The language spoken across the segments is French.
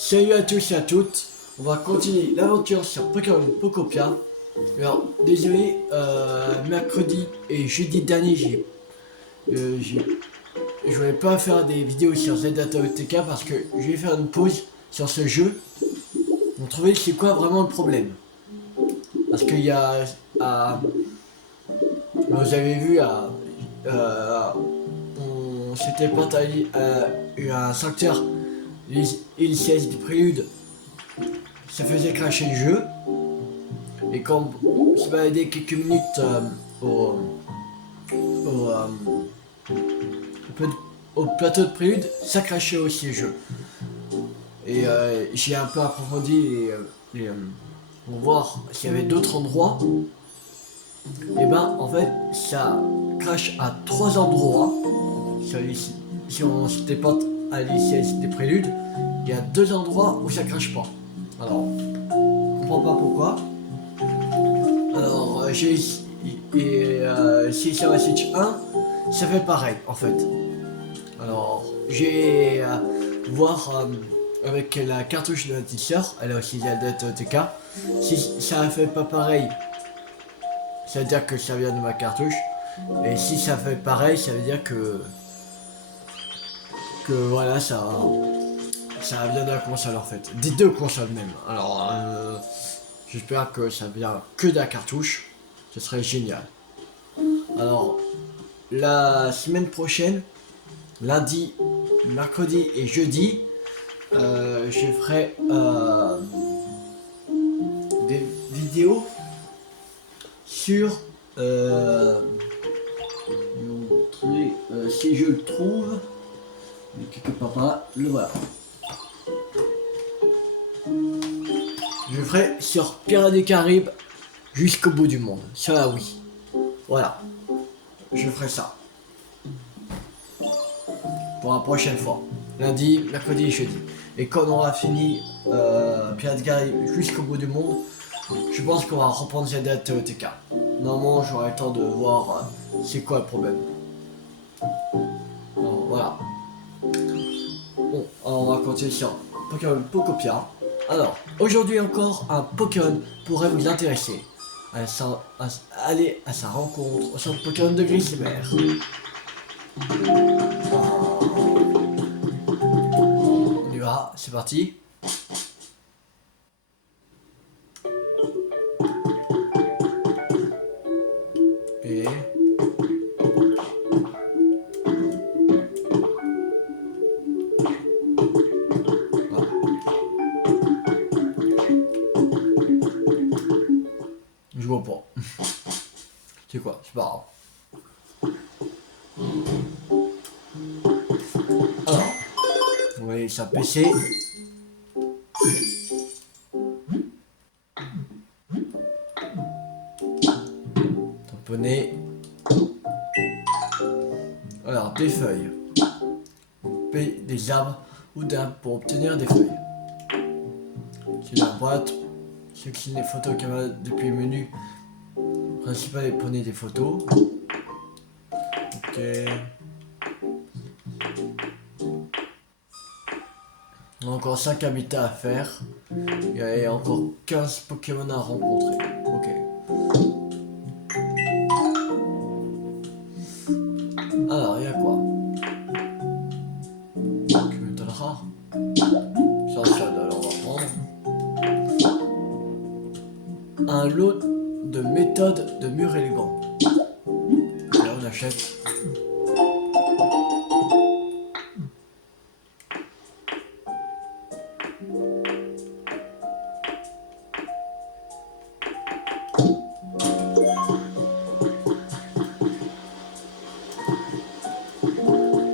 Salut à tous et à toutes, on va continuer l'aventure sur Pokémon Pokopia. Alors, désolé, mercredi et jeudi dernier, je voulais pas faire des vidéos sur Zelda OTK parce que je vais faire une pause sur ce jeu pour trouver c'est quoi vraiment le problème. Parce qu'il y a, vous avez vu, on s'était partagé à un sanctuaire, il 16 du prélude, ça faisait cracher le jeu. Et quand on se baladait quelques minutes au, au, euh, au plateau de prélude, ça crachait aussi le jeu. Et j'ai un peu approfondi pour voir s'il y avait d'autres endroits. Et ben en fait ça crache à 3 endroits. Si on se déporte à l'ICS des préludes, il y a 2 endroits où ça crache pas. Alors, je comprends pas pourquoi. Alors, si ça va Switch 1, ça fait pareil en fait. Alors, j'ai voir avec la cartouche de ma petite soeur, elle a aussi Zelda TK. Si ça fait pas pareil, ça veut dire que ça vient de ma cartouche. Et si ça fait pareil, ça veut dire que voilà, ça vient de la console en fait. Des deux consoles même. Alors, j'espère que ça vient que de la cartouche. Ce serait génial. Alors, la semaine prochaine, lundi, mercredi et jeudi, je ferai des vidéos sur si je le trouve, quelque part par là, le voilà. Je ferai sur Pirates des Caraïbes jusqu'au bout du monde, sur la Wii. Voilà, je ferai ça pour la prochaine fois, lundi, mercredi et jeudi. Et quand on aura fini Pirates des Caraïbes jusqu'au bout du monde, je pense qu'on va reprendre Zelda TOTK. Normalement, j'aurai le temps de voir c'est quoi le problème. Alors, voilà. Bon, alors on va continuer sur Pokémon Pokopia. Alors, aujourd'hui encore, un Pokémon pourrait vous intéresser. Allez à sa rencontre au centre Pokémon de Grismer. On y va, c'est parti. Et... je vois pas. C'est quoi? C'est pas grave. Alors, vous voyez ça PC. Tamponner. Alors, des feuilles. Des arbres ou d'arbres pour obtenir des feuilles. C'est la boîte. Sélectionnez les photos caméra depuis le menu principal et prenez des photos. Ok. On a encore 5 habitats à faire. Il y a encore 15 Pokémon à rencontrer. Ok. Alors, il y a quoi? Que rare. Ça, alors on va prendre. Un lot de méthodes de mur élégant. Là, on achète.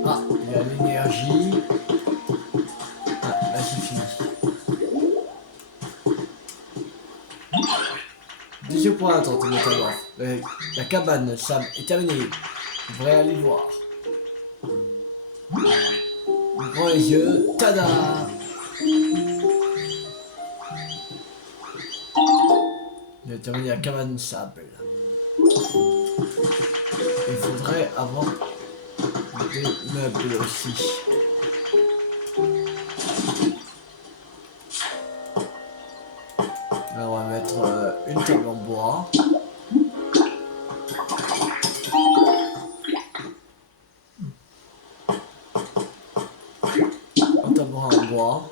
Ah, il y a l'énergie. Ah, là c'est fini. 10 points d'attente, notamment. La cabane Sam est terminée. Vous devrez aller voir. Ouvrons les yeux. Tada! Il a terminé la cabane sable. Il faudrait avoir des meubles aussi. un tabouret en bois.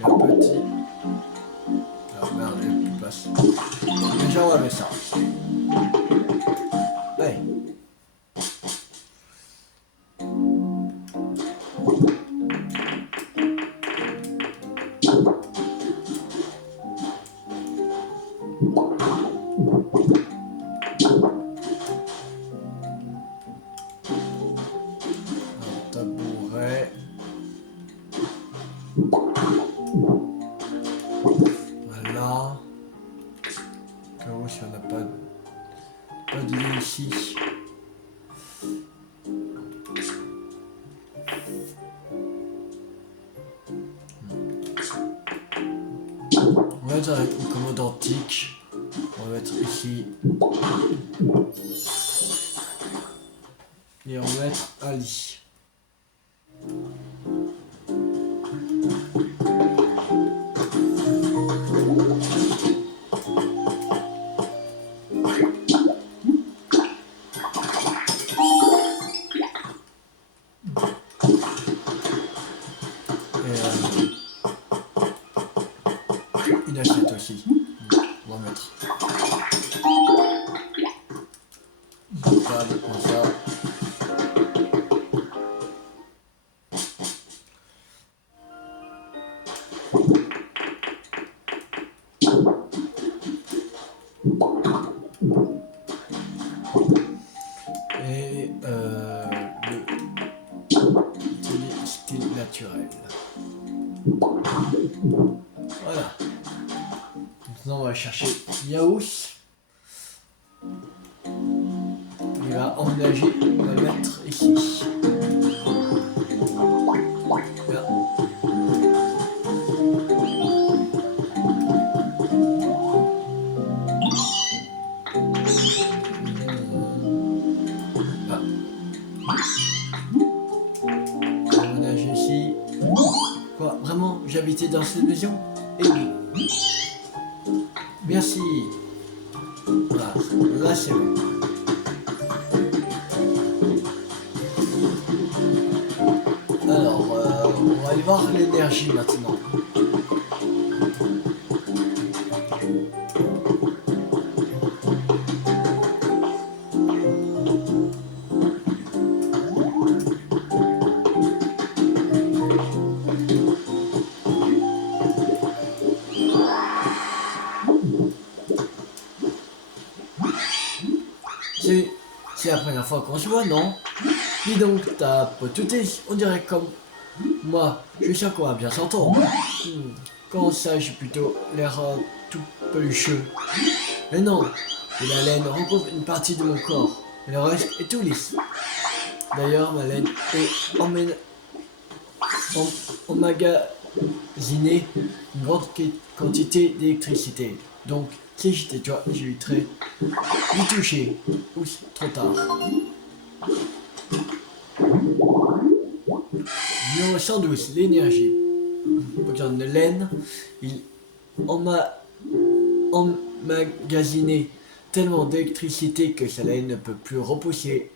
Et un petit... Ah merde, il n'y a plus de place. Déjà on va mettre ça. Allez. Un tabouret. Voilà. Comment si on n'a pas de lit ici. On va mettre une commode antique. On va mettre ici. Et on va mettre un lit. Une assiette aussi. On va mettre. Une table comme ça. Et le style naturel. Voilà. Maintenant on va chercher Yaous. Il va emménager, on va le mettre ici. Là. Ah. Emménager ici. Quoi, vraiment, j'habitais dans cette maison? Eh oui. Merci. Voilà, là c'est bon. Alors, on va aller voir l'énergie maintenant. C'est la première fois qu'on se voit, non? Dis donc, t'as potuté, on dirait comme moi. Je suis sûr qu'on va bien s'entendre. Comment ça, j'ai plutôt l'air tout pelucheux. Mais non, et la laine recouvre une partie de mon corps, et le reste est tout lisse. D'ailleurs, ma laine est emmagasinée une grande quantité d'électricité. Donc, si j'étais toi, j'éviterais d'y toucher. Oups, trop tard. Numéro 112, l'énergie. Regarde, une laine, il emmagasiné tellement d'électricité que sa laine ne peut plus repousser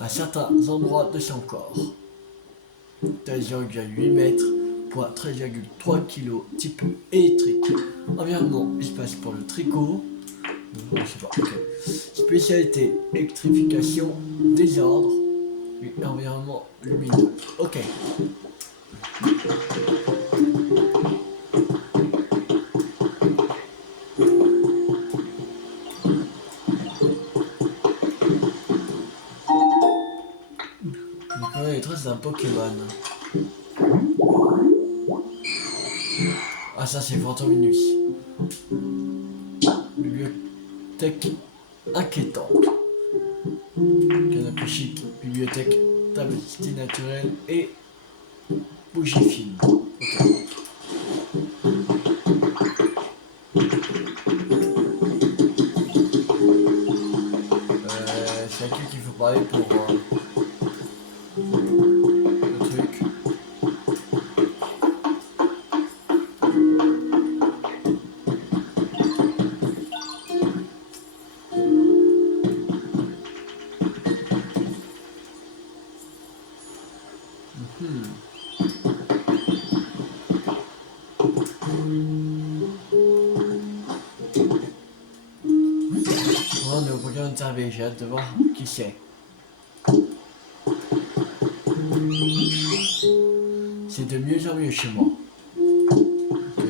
à certains endroits de son corps. 13,8 mètres, poids 13,3 kg, type électrique. Environnement, espace pour le tricot. Je sais pas, ok. Spécialité, électrification, désordre. Et environnement lumineux. Ok. Les traces d'un Pokémon. Ah, ça c'est Fantominus. Bibliothèque inquiétante. Canapé chic, bibliothèque, table cité naturelle et bougie fine. Ok. C'est à qui qu'il faut parler pour le truc. Allez, j'ai hâte de voir qui c'est. C'est de mieux en mieux chez moi. Ok.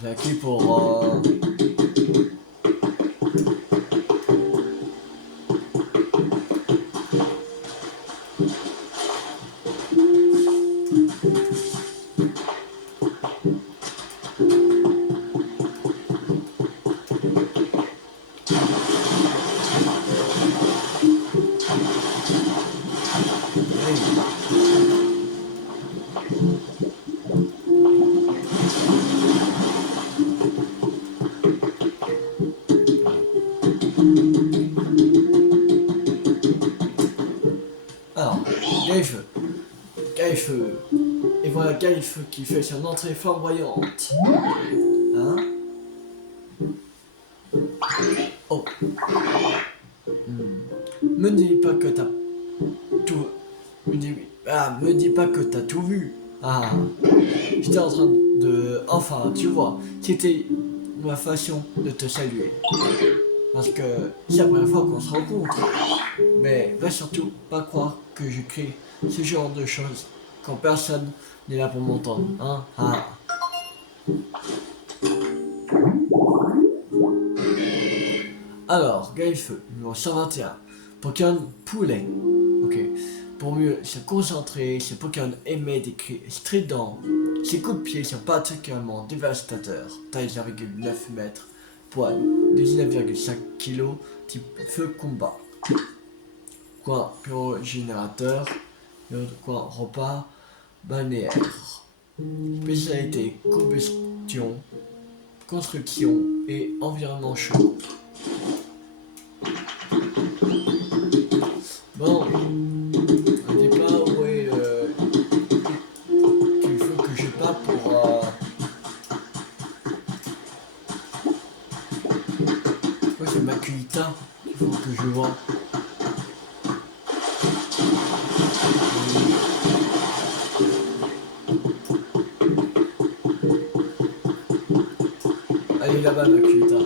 J'ai la clé pour... Alors, Gaïfeu. Gaïfeu. Et voilà Gaïfeu qui fait son entrée flamboyante. Hein? Oh. Me dis pas que t'as tout... me dis pas que t'as tout vu. Ah. J'étais en train de... Enfin, tu vois, c'était ma façon de te saluer. Parce que c'est la première fois qu'on se rencontre. Mais va surtout pas croire que je crie ce genre de choses quand personne n'est là pour m'entendre. Hein? Ah. Alors, Gaïfeu, numéro 121. Pokémon poulet. Ok. Pour mieux se concentrer, ce Pokémon émet des cris stridents. Ses coups de pied sont particulièrement dévastateurs. Taille 0,9 mètres. Poids 19,5 kg. Type feu combat. Coin pyrogénérateur. Coin repas balnéaire. Spécialité combustion, construction et environnement chaud. Bon, on ne dit pas où est qu'il faut que je parte pour... Ouais, c'est Makuhita qu'il faut que je vois. Allez là-bas Makuhita.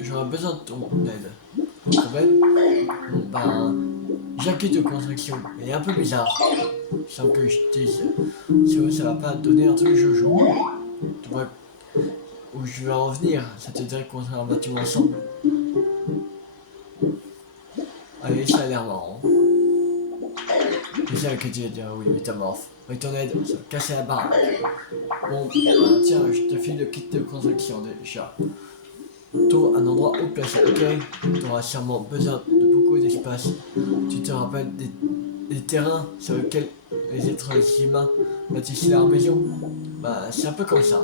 J'aurais besoin de ton aide. Ton problème? Ben, j'ai un kit de construction. Il est un peu bizarre. Sans que je te dise. Sinon ça va pas te donner un truc jojo. Tu vois où je vais en venir. Ça te dirait qu'on serait un bâtiment ensemble. Allez, ça a l'air marrant. Je sais que tu vas dire oui, métamorphe. Avec ton aide, ça va casser la barre. Bon, ben, tiens, je te file le kit de construction déjà. Trouve un endroit où placer, ok? Tu auras sûrement besoin de beaucoup d'espace. Tu te rappelles des terrains sur lesquels les êtres humains bâtissent leur maison? Bah, c'est un peu comme ça.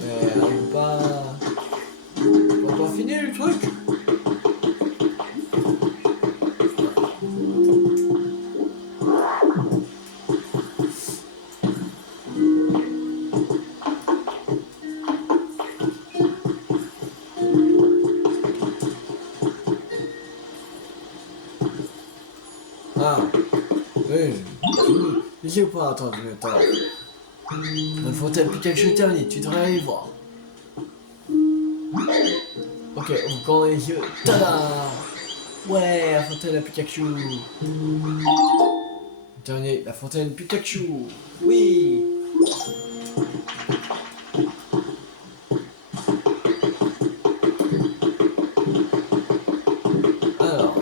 Mais on va pas finir le truc. Ah, oui, je sais pas attendre le temps. La fontaine Pikachu terminée, tu devrais aller voir. Ok, on prend les yeux. Tada! Ouais, la fontaine à Pikachu. Terminé, la fontaine Pikachu. Oui! Alors.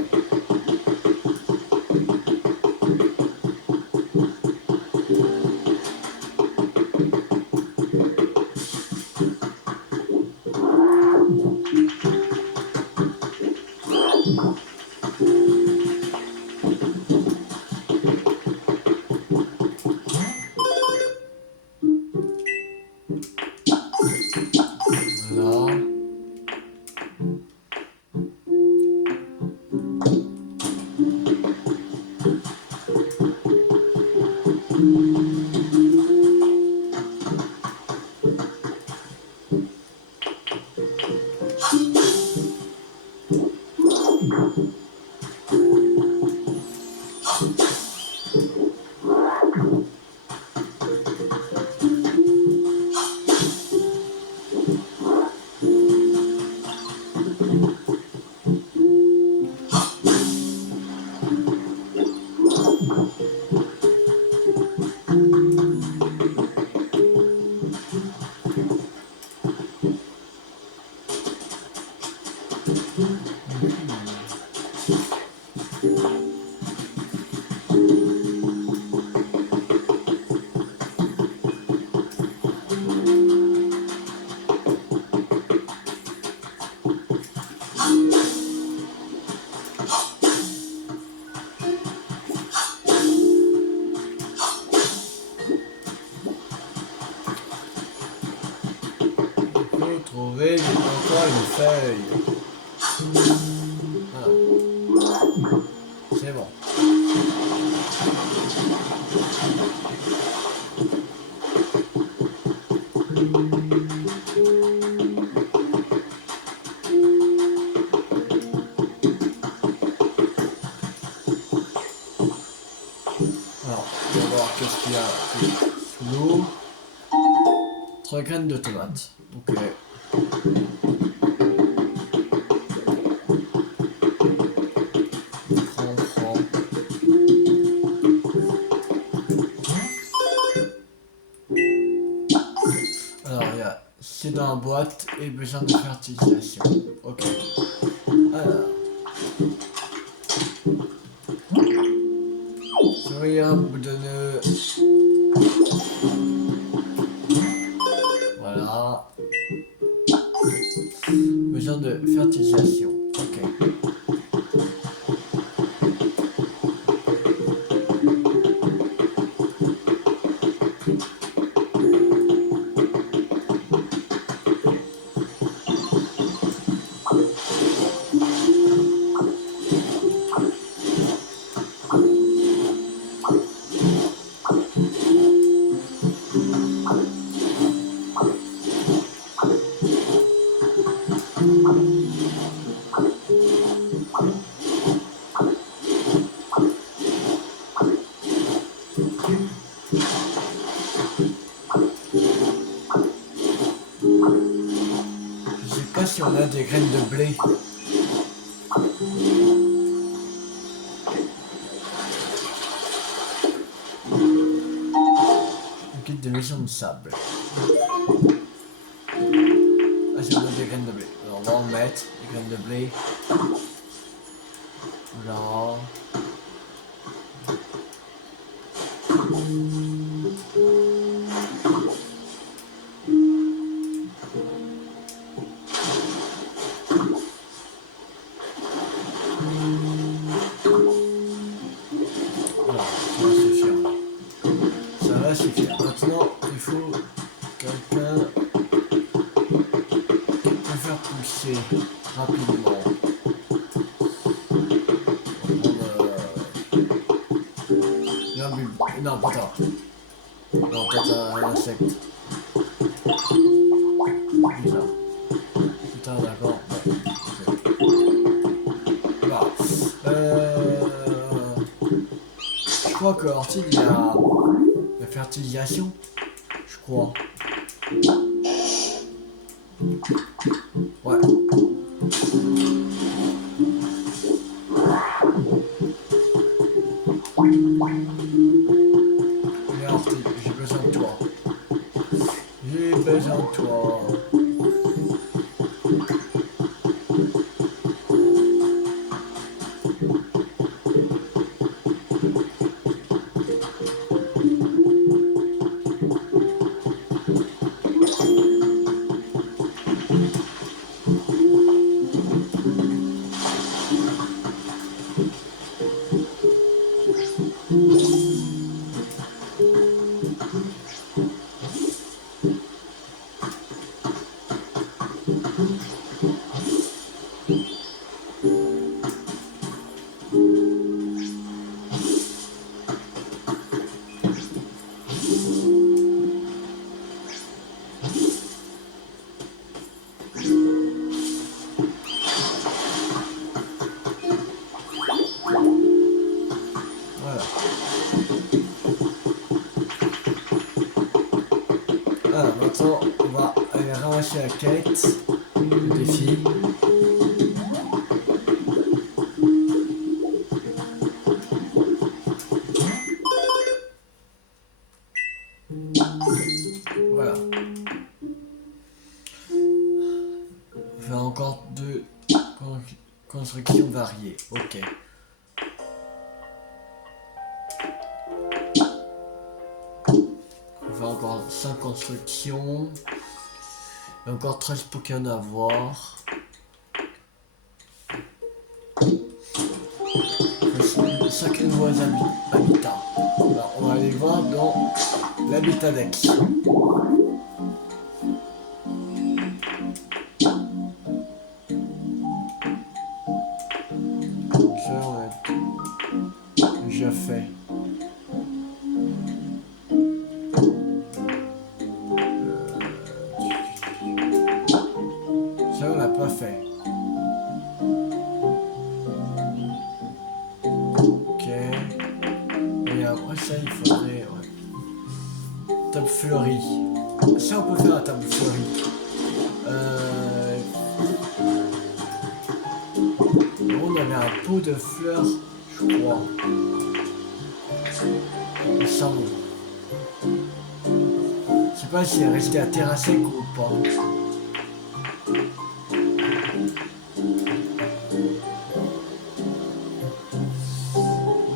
Trouver encore une feuille. Voilà. C'est bon. Alors, on va voir qu'est-ce qu'il y a sous l'eau. 3 graines de tomates. Ok. Prends. Alors, il y a c'est dans la boîte et besoin de fertilisation. Ok. Alors. Sourire boudonneux. Voilà. Besoin de fertilisation. Ok. Je sais pas si on a des graines de blé. Un kit de mission de sable. Ah, si on a des graines de blé. Alors on va en mettre des graines de blé. Là. Voilà, ça va suffire. Ça va suffire. Maintenant, il faut quelqu'un qui peut faire pousser rapidement. Non, pas ça. Non, peut-être un insecte. Bizarre. Putain, d'accord. Bon, ok. Voilà. Je crois que Ortide, il y a la fertilisation. Je crois. Ouais. Mais Ortide, j'ai besoin de toi. J'ai besoin de toi. Voilà. Ah, maintenant, on va aller ramasser la quête, le défi. Voilà. On fait encore deux constructions variées. Ok. 5 constructions. Et encore 13 Pokémon à voir. 5 nouveaux habitats. Alors, on va aller voir dans l'habitat deck. Ça, on a déjà fait. Ça, on l'a pas fait. Ok. Et après ça, il faudrait... Ouais. Table fleurie. Ça, on peut faire la table fleurie. On avait un pot de fleurs, je crois. Il semble. Je sais pas si elle est restée à terre sec ou pas. Donc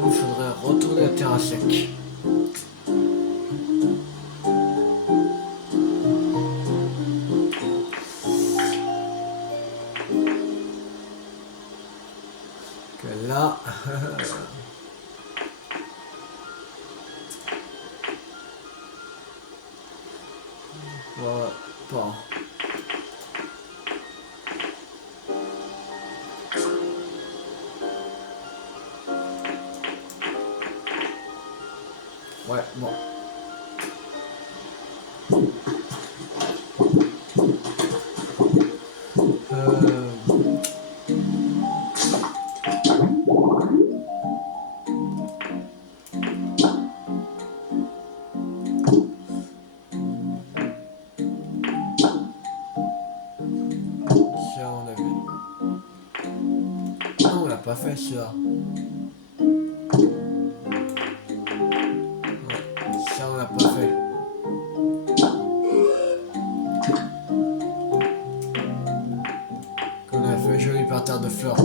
il faudrait retourner à terre sec. Que là. Voilà, pas. Ouais, bon. Ça, on avait. Non, on l'a pas fait ça. Ça, on l'a pas fait. Qu'on a fait un joli parterre de fleurs.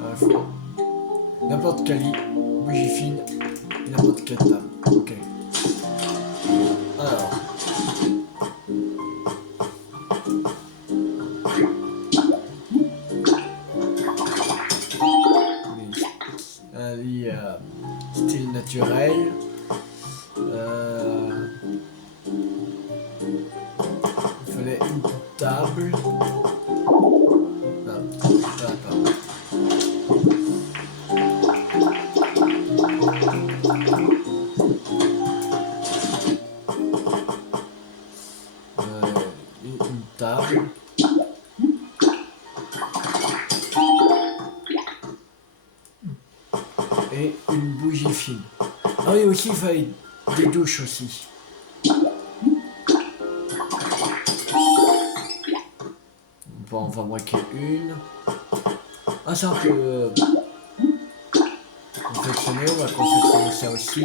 Il faut n'importe quelle bougie fine et n'importe quelle table. Ok. Alors. Style naturel. Il fallait une table. Non, pas. Une table. Et une bougie fine. Ah oui, aussi il fallait des douches aussi. Bon, on va braquer une. Ah, ça on peut confectionner, on va confectionner ça aussi.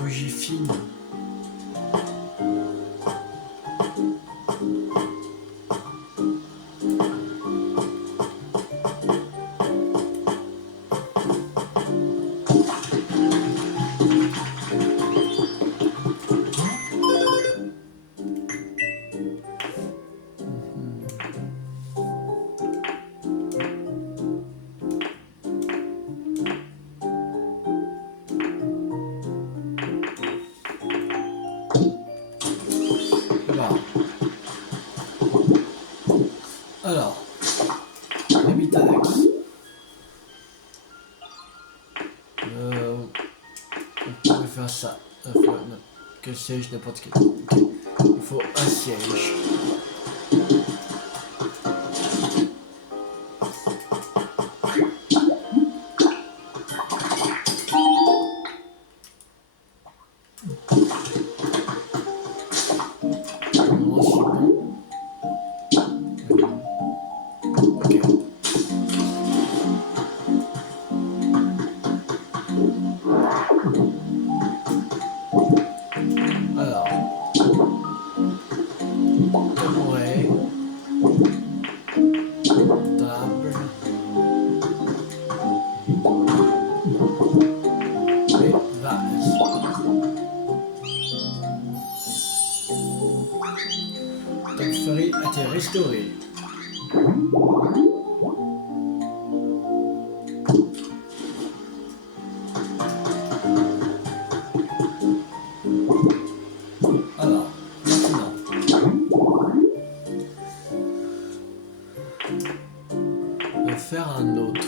Bougie fine. Alors, l'habitat d'Ax. On peut faire ça. Quel siège, n'importe quel. Okay. Il faut un siège. Non, c'est bon. Ok. Alors, tabouret, table et vase. Tom Ferry a été restauré. Alors, maintenant, on va faire un autre.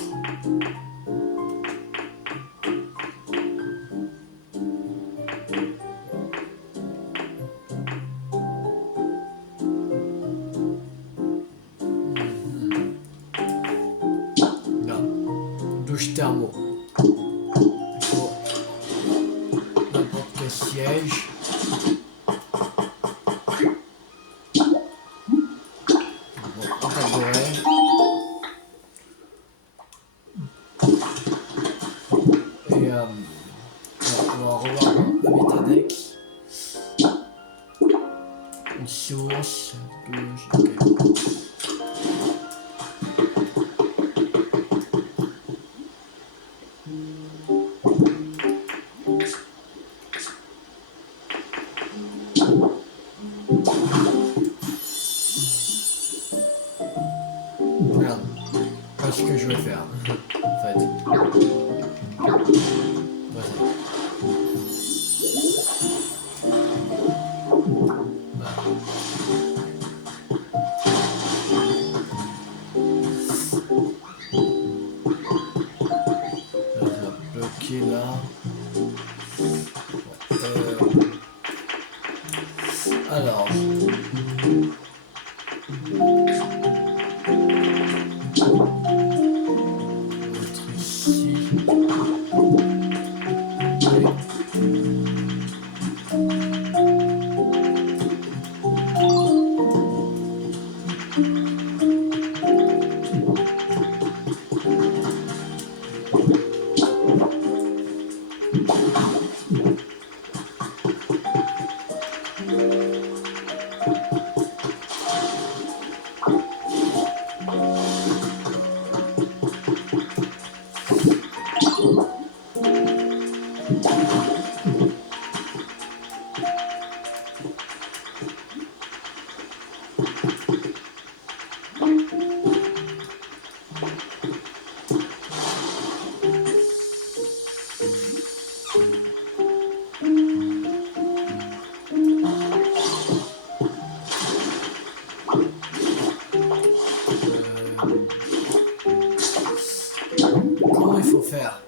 Là, douche thermo. Il faut n'importe quel siège. Bon, un tabouret. Et on va revoir le métadeck. Une source, douche, ok. Regarde, voilà ce que je vais faire, en fait. Vas-y. Voilà. Là, je vais bloquer là. Ouais. Alors. Mettre ici. Comment il faut faire?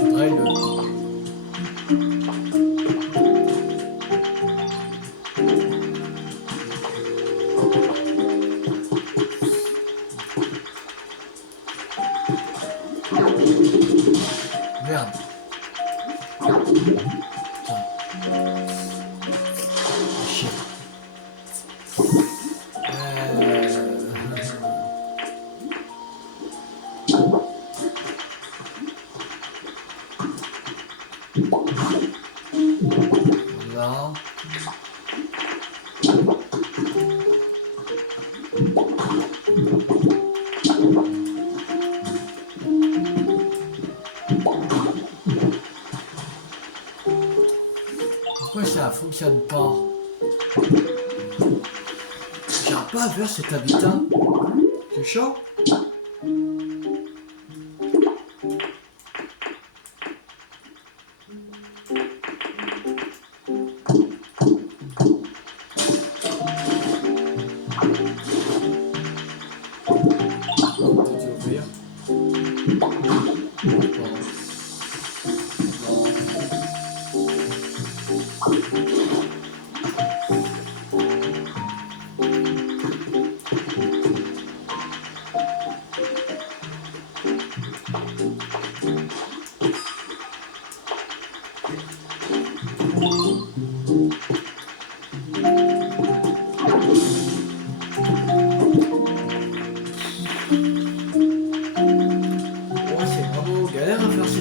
Faudrait le... Merde. Putain. Chier. Voilà. fonctionne pas. J'arrive pas à faire cet habitat. C'est chaud.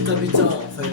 Habitat en fait.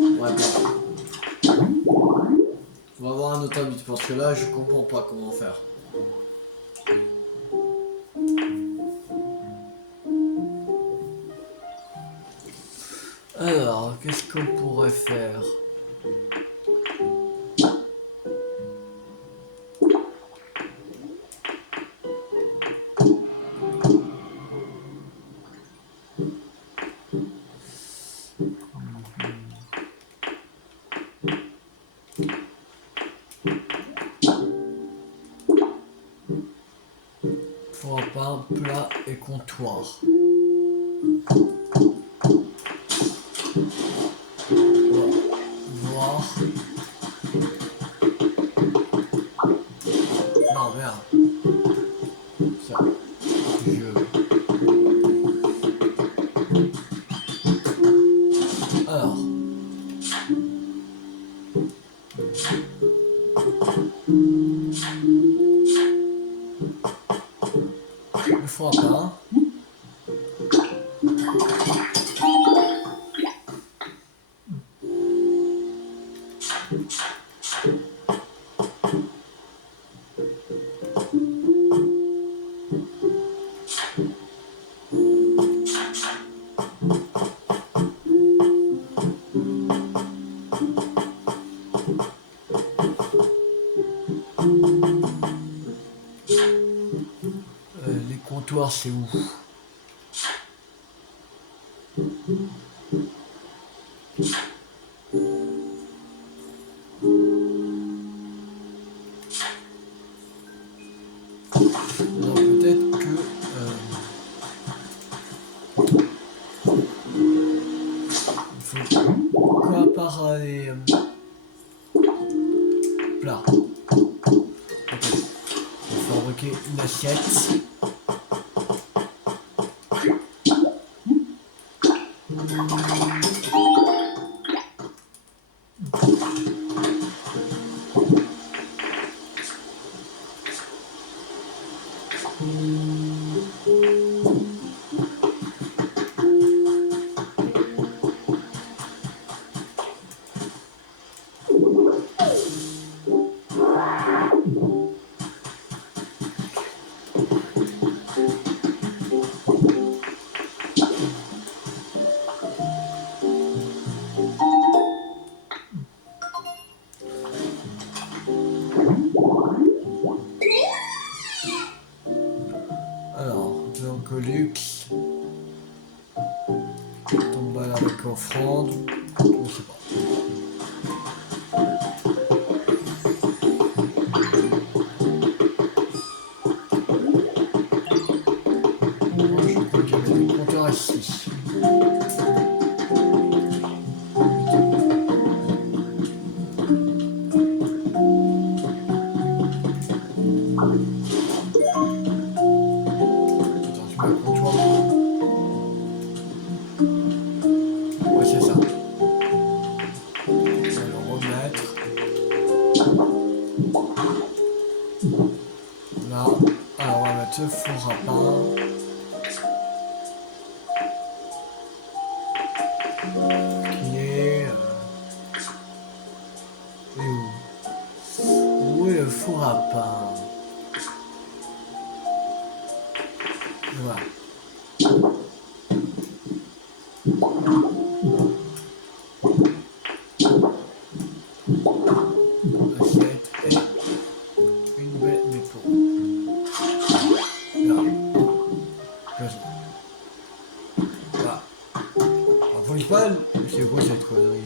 Ouais, bon. On va voir un autre habit parce que là je comprends pas comment faire. Alors, qu'est-ce qu'on pourrait faire? Four à pain, plat et comptoir. Voir. Non, merde. Ça. Alors. Le four à pain. Les comptoirs, c'est où? Alors peut-être que il faut quoi par les plats. Ok. Il faut fabriquer une assiette. ce four à pain. Qui est... où est le four à pain? Voilà. Assiette et une belle métaux. Là. Voilà. Alors, faut que je parle, c'est quoi cette connerie?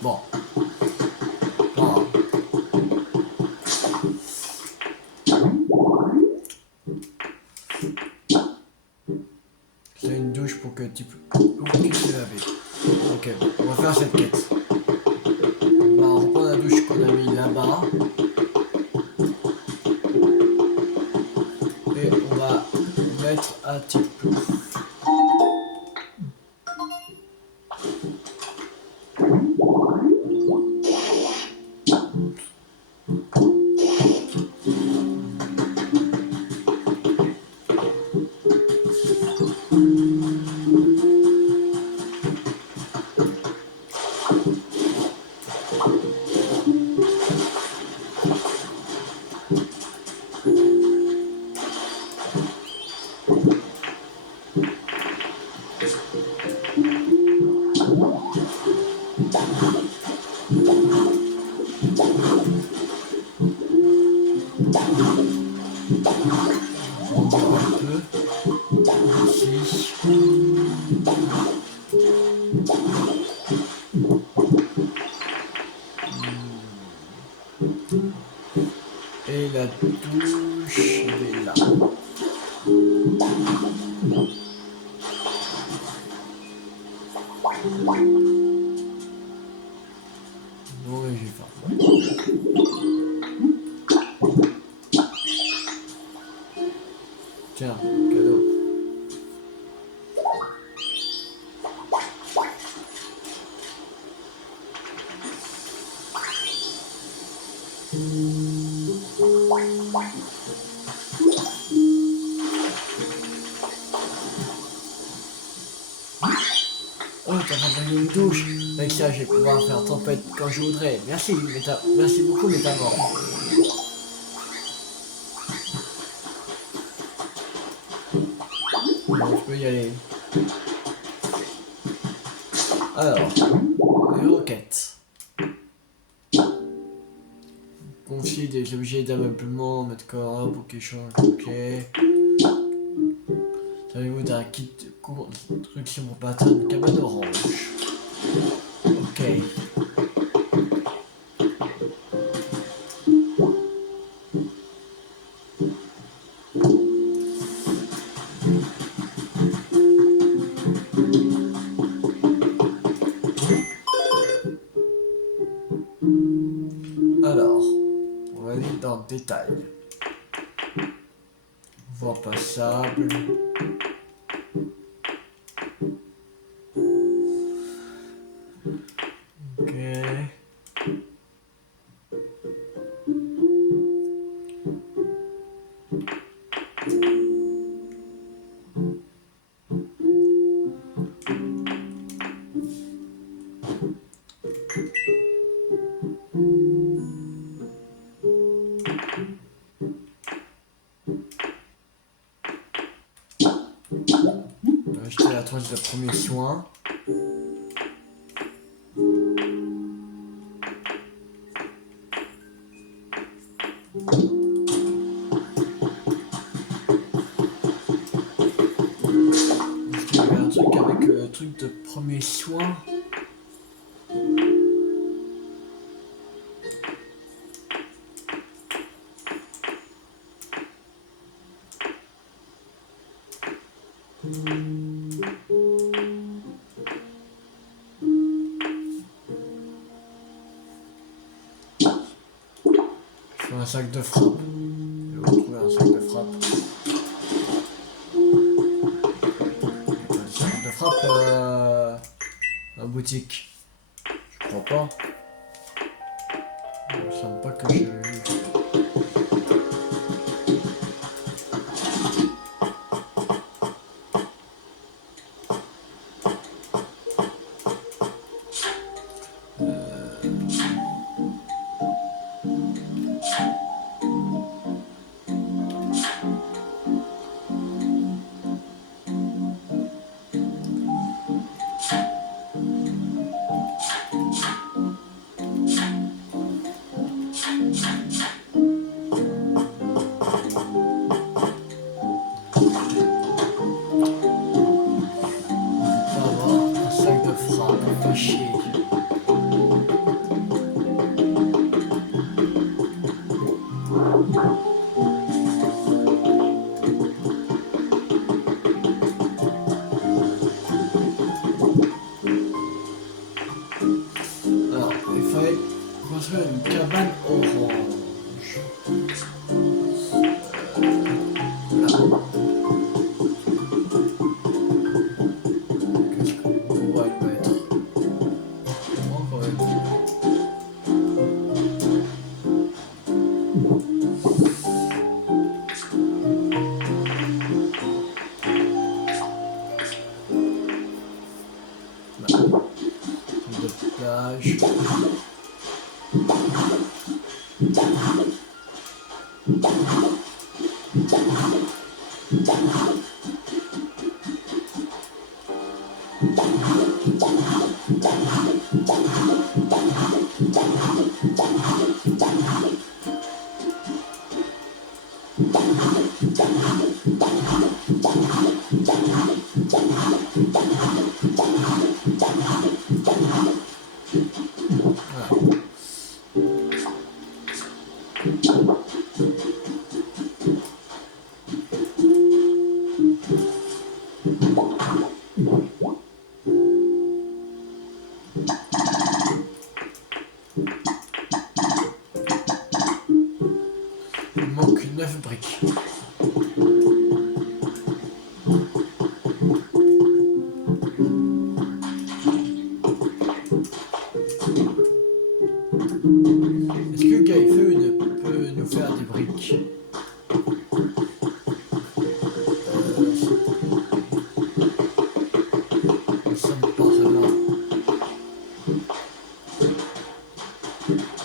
Bon. Bon. C'est une douche pour que tu puisses te laver. Ok, on va faire cette quête. On va reprendre la douche qu'on a mis là-bas. Et on va mettre un petit peu. Et la douche, elle est là. Bon, je vais faire. Tiens, cadeau. Oh, t'as ramené une douche. Avec ça, je vais pouvoir faire tempête quand je voudrais. Merci, merci beaucoup, Métamorphe. Bon, je peux y aller. Alors, les requêtes. Confier des objets d'ameublement, mettre corps pour qu'ils changent. Ok. Savez-vous d'un kit de construction pour pattern cabane orange? Ok. Alors, on va aller dans le détail. Voie passable. Ok. On va acheter la tranche de premier soin. Est-ce qu'il y avait un truc avec le truc de premier soin? Je fais un sac de frappe. Je vais retrouver un sac de frappe. Un sac de frappe en boutique. Je crois pas. Il me semble pas que j'ai eu. Une cabane orange. Là. Qu'est-ce qu'on va y mettre? Encore une fois. De plage. Il manque 9 briques. Est-ce que Gaifeu peut nous faire des briques? Ça me paraît là.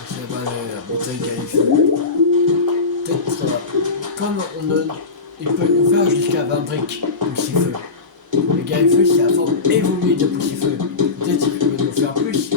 C'est pas la bouteille Gaifeu. Peut-être comme il peut nous faire jusqu'à 20 briques poussifeu. Le Gaifeu, c'est la forme évoluée de poussifeu. Peut-être qu'il peut nous faire plus.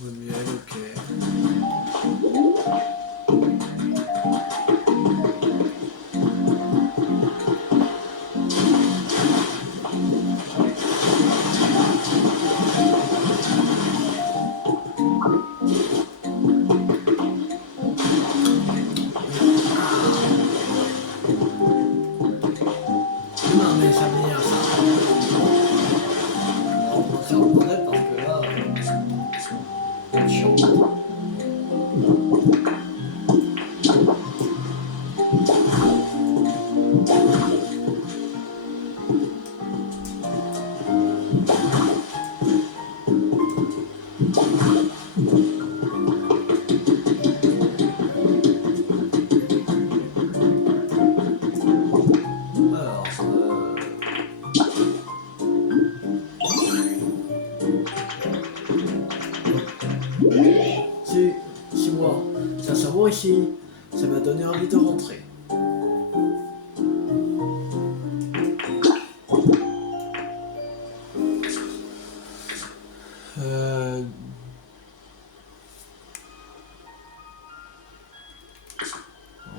Du miel. aussi, ça m'a donné envie de rentrer.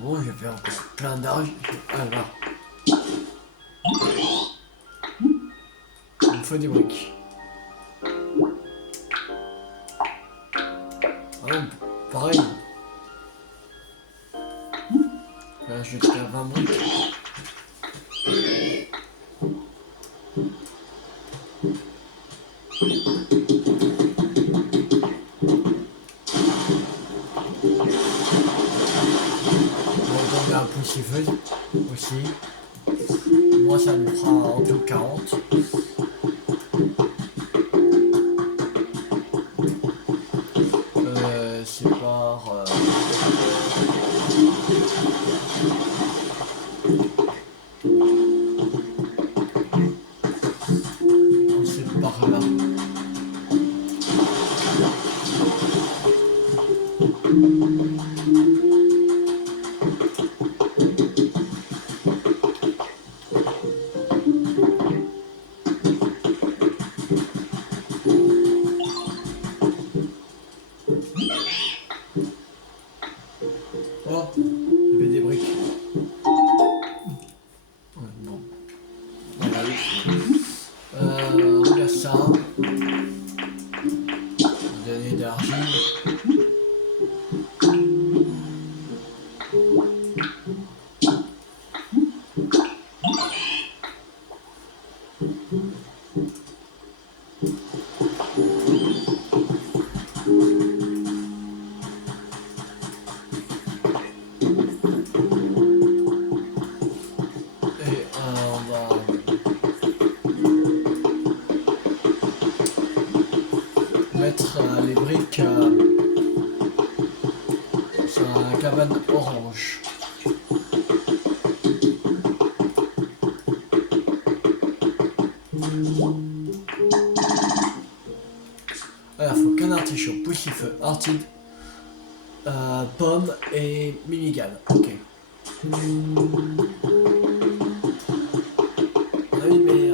Bon, je vais encore plein d'argent. Alors, il me faut des briques. Ah, pareil. Là, je vais faire 20 briques. On a un poussifeuse aussi. Moi, ça me fera en tout 40. C'est par... c'est par là. Oh, il y avait des briques. Non. Regarde ça. Donner d'argile. Mettre les briques sur la cabane orange. Alors, il faut qu'un artichaut, poussifeu, ortide, pomme et minigal. Ok. Ah oui, mais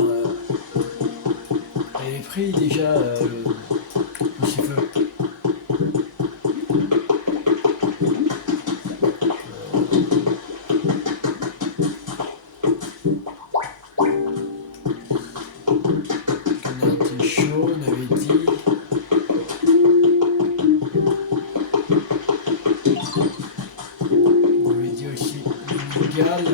elle est pris déjà le poussifeu. Un artichaut, on avait dit. On avait dit aussi minigal.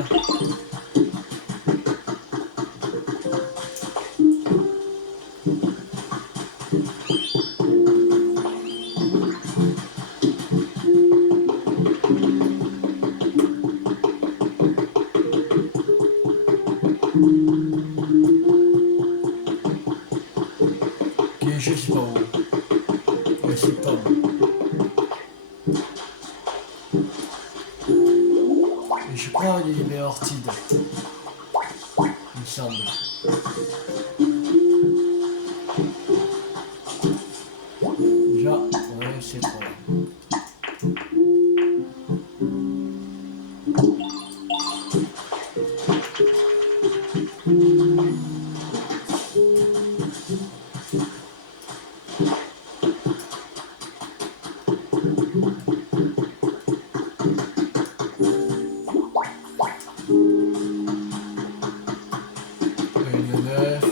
Je sais pas où. Ouais, c'est pomme. Et je crois qu'il y avait ortide. Il me semble. Déjà, ouais, c'est trop là. Une neuf.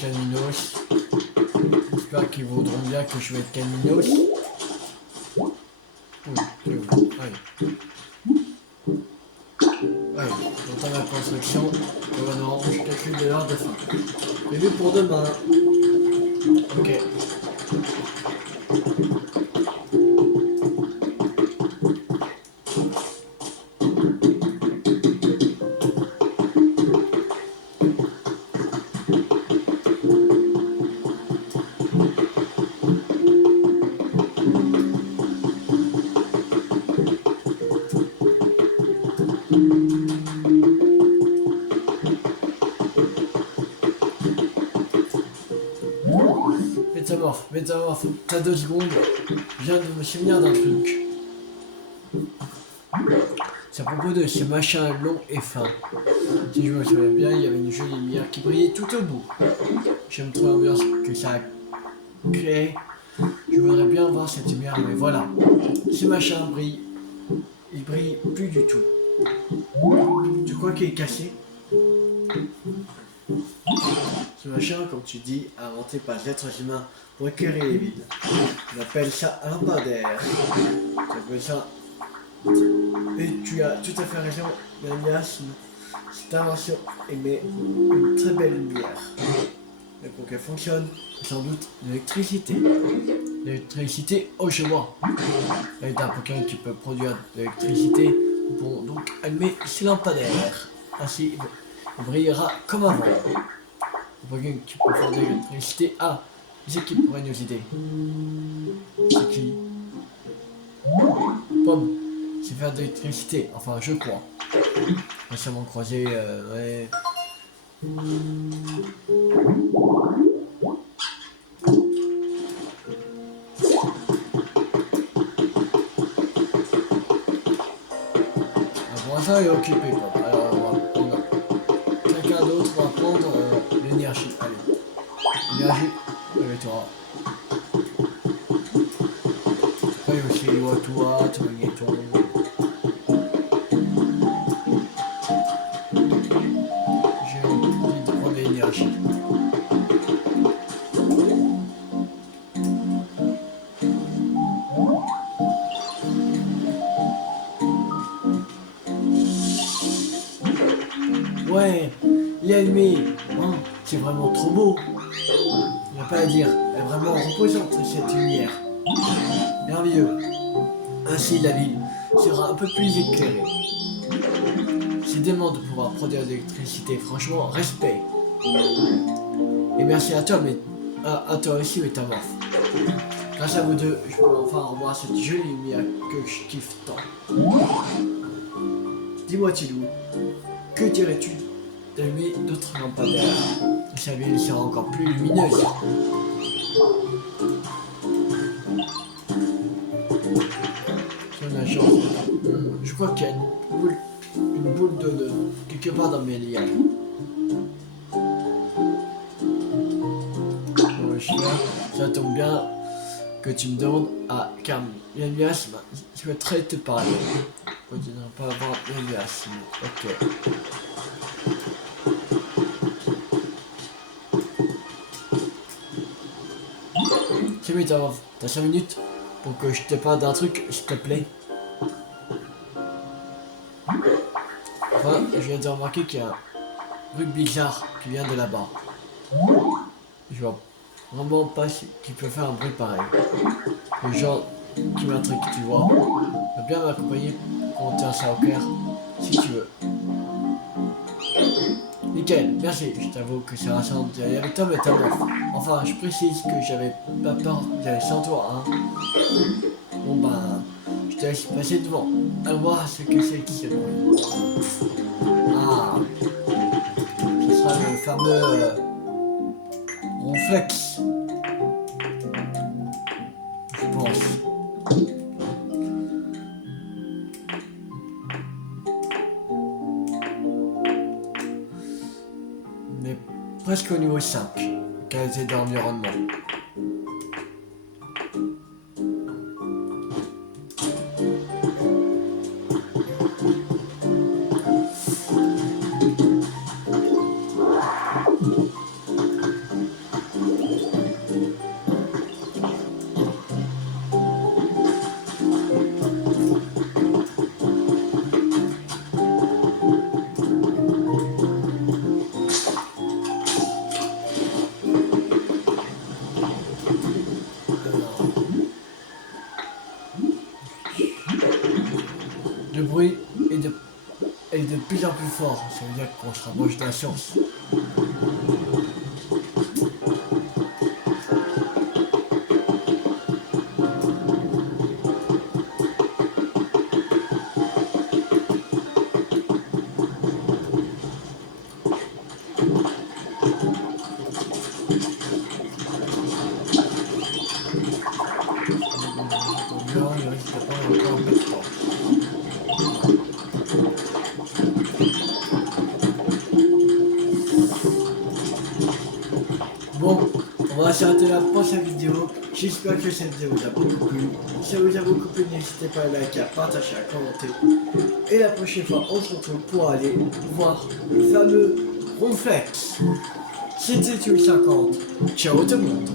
Caninos. J'espère qu'ils voudront bien que je mette Caninos. Oui, c'est bon. Allez. Allez, j'entends la construction. Oh non, je calcule que pour demain. Ok. Métamorphe, t'as 2 secondes. Je viens de me souvenir d'un truc. C'est à propos de ces machins longs et fins. Si je me souviens bien, il y avait une jolie lumière qui brillait tout au bout. J'aime trop l'ambiance que ça a créé. Je voudrais bien voir cette lumière, mais voilà. Ces machins brillent. Ils brillent plus du tout. Tu crois qu'il est cassé? Ce machin, comme tu dis, inventé par les êtres humains pour éclairer les villes. On appelle ça un lampadaire. Tu appelles ça. Et tu as tout à fait raison, Danias. Cette invention émet une très belle lumière. Mais pour qu'elle fonctionne, sans doute l'électricité. L'électricité, oh je vois. Il y a un Pokémon qui peut produire de l'électricité. Bon, donc allumer ces lampadaires. Ainsi, il brillera comme avant. Le Pokémon qui peut faire de l'électricité. Ah, c'est qui pourrait nous aider? C'est qui? Pomme, c'est faire de l'électricité. Enfin, je crois. Récemment croisé, ouais. Le voisin est occupé, Pomme. Alors, on va prendre quelqu'un d'autre. On va prendre l'énergie. Allez. L'énergie, réveille-toi. Après aussi, toi, tu magnéton. J'ai envie de prendre l'énergie. Ouais, il est allumé. Oh, c'est vraiment trop beau. Il n'y a pas à dire. Elle est vraiment reposante cette lumière. Merveilleux. Ainsi, la ville sera un peu plus éclairée. C'est dément de pouvoir produire de l'électricité. Franchement, respect. Et merci à toi, mais à toi aussi, Métamorphe. Grâce à vous deux, je peux enfin revoir cette jolie lumière que je kiffe tant. Dis-moi, Tilou, que dirais-tu d'allumer d'autres lampadaires? Sa ville sera encore plus lumineuse. Si on a chance. Je crois qu'il y a une boule de quelque part dans mes liens. Ça tombe bien que tu me demandes. Ah, car Yamias, je souhaiterais te parler. Je ne pas avoir Yamias. Ok. C'est mieux, t'as 5 minutes pour que je te parle d'un truc, s'il te plaît. Enfin, je viens de remarquer qu'il y a un truc bizarre qui vient de là-bas. Je vois vraiment pas qui peut faire un bruit pareil. Le genre qui m'intrigue, tu vois. Tu peux bien m'accompagner quand t'es un ça au clair, si tu veux. Nickel, merci. Je t'avoue que c'est rassurant d'y aller avec toi, mais t'as meuf. Enfin, je précise que j'avais pas peur d'y aller sans toi, hein. Bon ben, je te laisse passer devant. Allons voir ce que c'est qui se bruit. Ah, ce sera le fameux ronflex. Je pense. On est presque au niveau 5, qualité d'environnement. Le bruit est de plus en plus fort. Ça veut dire qu'on se rapproche de la source. Non, il risque de prendre encore un peu de temps. Bon, on va s'arrêter là pour cette vidéo. J'espère que cette vidéo vous a beaucoup plu. Si ça vous a beaucoup plu, n'hésitez pas à liker, à partager, à commenter. Et la prochaine fois, on se retrouve pour aller voir le fameux Ronflex. C'était Tulle 50. Ciao tout le monde.